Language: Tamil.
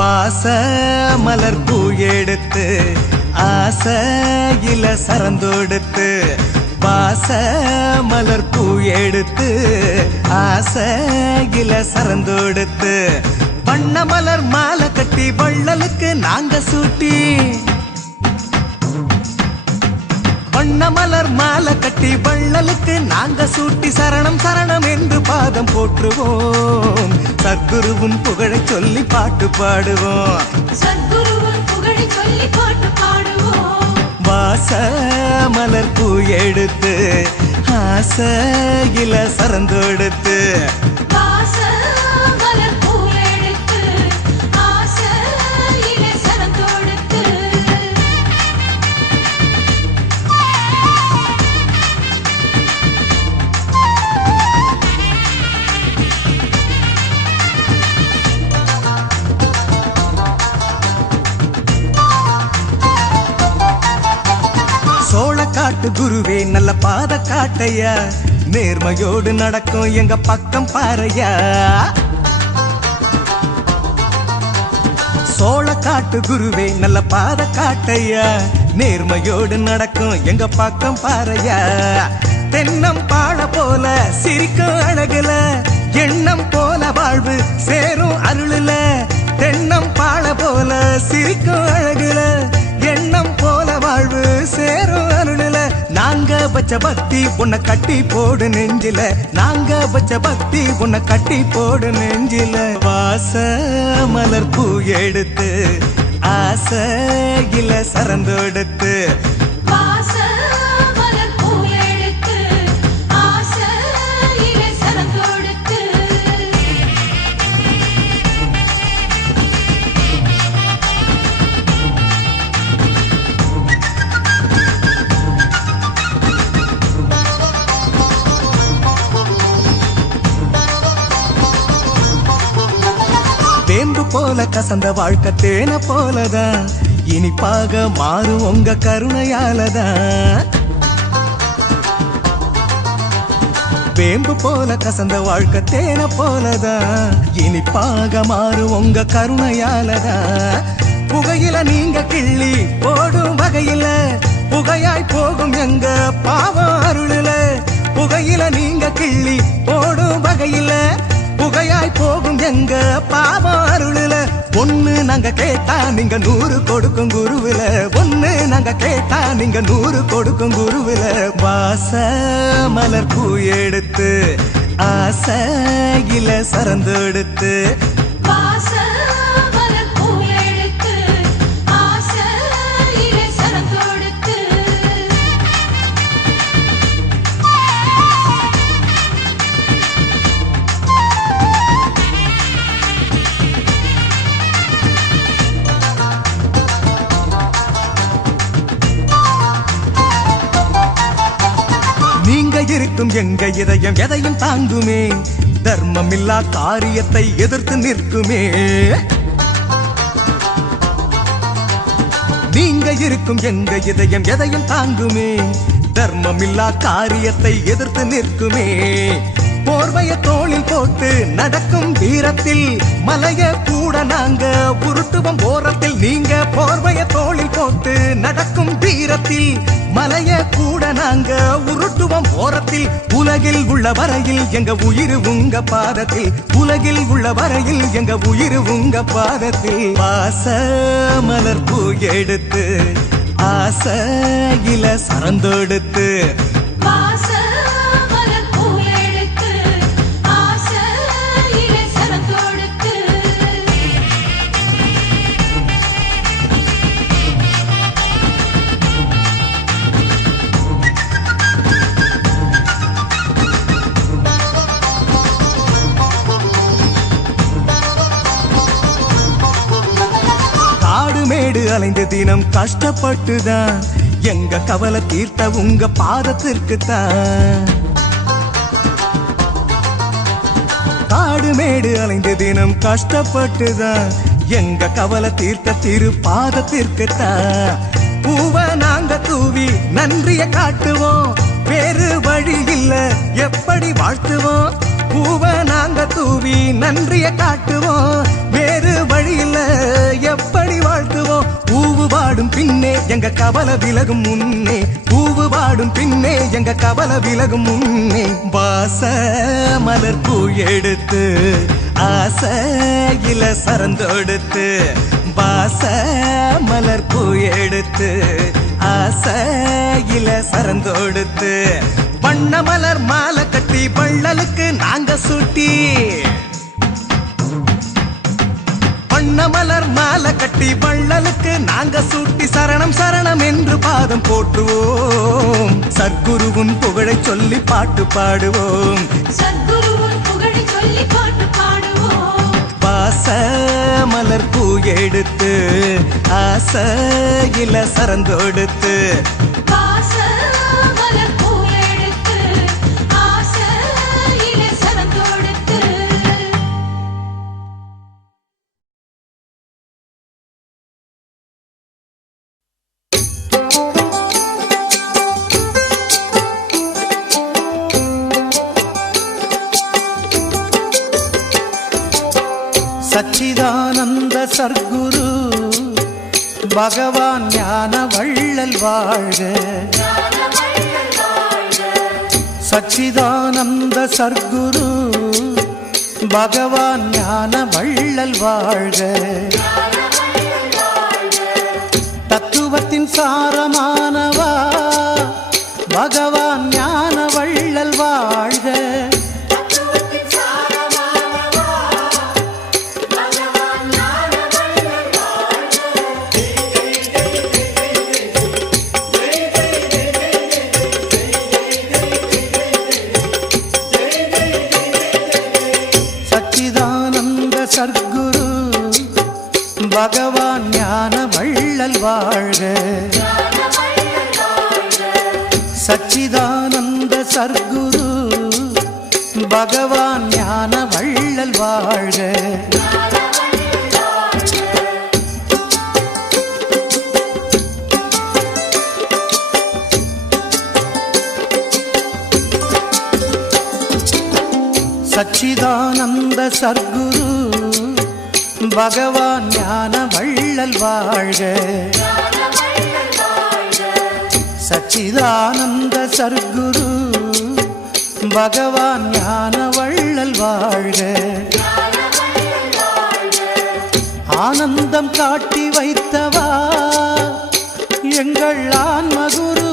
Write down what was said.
வாச மலர் பூ எடுத்து ஆசையில சரந்தொடுத்து வாச மலர் பூ எடுத்து ஆசையில சரந்தொடுத்து வண்ண மலர் மாலை கட்டி வள்ளலுக்கு நாங்க சூட்டி வண்ண மலர் மாலை கட்டி வள்ளலுக்கு நாங்க சூட்டி சரணம் சரணம் என்று பாதம் போற்றுவோம் சத்குருவின் புகழை சொல்லி பாட்டு பாடுவோம் சத்குருவின் புகழை சொல்லி பாட்டு பாடுவோம் வாச மலர் பூ எடுத்து ஆசையில சரந்தொடுத்து வாச மலர் பூ எடுத்து ஆசையில சரந்தொடுத்து சோழ காட்டு குருவே நல்ல பாத காட்டையா நேர்மையோடு நடக்கும் எங்க பக்கம் பாறையா சோழ காட்டு குருவே நல்ல பாத காட்டையா நேர்மையோடு நடக்கும் எங்க பக்கம் பாறையா தென்னம் பாழ போல சிரிக்கும் அழகுல எண்ணம் போல வாழ்வு சேரும் அருளுல தென்னம் பாழ போல சிரிக்கும் அழகுல எண்ணம் போல வாழ்வு சேரும் அருளுல நாங்க வச்ச பக்தி உன்னை கட்டி போடு நெஞ்சில நாங்க வச்ச பக்தி உன்னை கட்டி போடு நெஞ்சில வாச மலர் பூ எடுத்து ஆசையில சரந்தொடுத்து வாச மலர் பூ எடுத்து ஆசையில சரந்தொடுத்து தேம்பு போல கசந்த வாழ்க்கை தேன போலதான் இனிப்பாக மாறும் உங்க கருணையாலதான் வேம்பு போல கசந்த வாழ்க்கை தேன போலதான் இனிப்பாக மாறும் உங்க கருணையாலதான் புகையில நீங்க கிள்ளி போடும் வகையில புகையாய் போகும் எங்க பாவம் அருளுல புகையில நீங்க கிள்ளி போடும் வகையில புகையாய் போகும் எங்க பாவம் அருளுல ஒண்ணு நாங்க கேட்டா நீங்க 100 கொடுக்கும் குருவில ஒண்ணு நாங்க கேட்டா நீங்க 100 கொடுக்கும் குருவில வாச மலர் பூ எடுத்து ஆசையில சரந்தொடுத்து வாச மலர் பூ எடுத்து ஆசையில சரந்தொடுத்து நீங்க இருக்கும் எங்க இதயம் எதையும் தாங்குமே தர்மமில்லா காரியத்தை எதிர்த்து நிற்குமே நீங்க இருக்கும் எங்க இதயம் எதையும் தாங்குமே தர்மமில்லா காரியத்தை எதிர்த்து நிற்குமே போர்வைய தோளில் போட்டு நடக்கும் வீரத்தில் மலைய கூட நாங்க உருட்டுவோம் ஓரத்தில் நீங்க போர்வைய தோளில் போட்டு நடக்கும் வீரத்தில் மலைய கூட நாங்க உருட்டுவோம் ஓரத்தில் உலகில் உள்ள வரையில் எங்க உயிர் உங்க பாதத்தில் உலகில் உள்ள வரையில் எங்க உயிர் உங்க பாதத்தில் வாச மலர் பூ எடுத்து ஆசையில சரந்தொடுத்து வாச மலர் பூ எடுத்து ஆசையில சரந்தொடுத்து காடு மேடு அலைந்து தினம் கஷ்டப்பட்டுதான் எங்க கவலை தீர்த்த உங்க பாதத்திற்கு தான் காடு மேடு அலைந்து தினம் கஷ்டப்பட்டுதான் எங்க கவலை தீர்த்த திரு பாதத்திற்கு தான் பூவை நாங்க தூவி நன்றிய காட்டுவோம் வேறு வழி இல்ல எப்படி வாழ்த்துவோம் பூவை நாங்க தூவி நன்றிய காட்டுவோம், வேறு வழியில எப்படி வாழ்த்துவோம். பூவு பாடும் பின்னே எங்க கவலை விலகும் முன்னே, பூவு பாடும் பின்னே எங்க கவலை விலகும் முன்னே. வாச மலர் பூ எடுத்து ஆசையில சரந்தொடுத்து, வாச மலர் பூ எடுத்து ஆசையில சரந்தொடுத்து, வண்ண மலர் மாலை கட்டி வள்ளலுக்கு நாங்க சூட்டி, வண்ண மலர் மாலை கட்டி வள்ளலுக்கு நாங்க சூட்டி, சரணம் சரணம் என்று பாதம் போற்றுவோம். சத்குருவின் புகழை சொல்லி பாட்டு பாடுவோம், சத்குருவின் புகழை சொல்லி பாட்டு பாடுவோம். வாச மலர் பூ எடுத்து ஆசையில சரந்தொடுத்து, வாச மலர் பூ எடுத்து ஆசையிலே சரந்தொடுத்து. சச்சிதானந்த சர்க்குரு பகவான் ஞான வள்ளல் வாழ்க. சச்சிதானந்த சர்க்குரு பகவான் ஞான வள்ளல் வாழ்க. தத்துவத்தின் சாரமானவா பகவான் ஞான வள்ளல் வாழ்க. சர்க்குரு பகவான் ஞான வள்ளல் வாழ்க. சச்சிதானந்த சர்க்குரு பகவான் ஞான வள்ளல் வாழ்க. சச்சிதானந்த சர்க்குரு பகவான் ஞான வள்ளல் வாழ்க. சச்சிதானந்த சர்க்குரு பகவான் ஞான வள்ளல் வாழ்க. ஆனந்தம் காட்டி வைத்தவா எங்கள் ஆன்மகுரு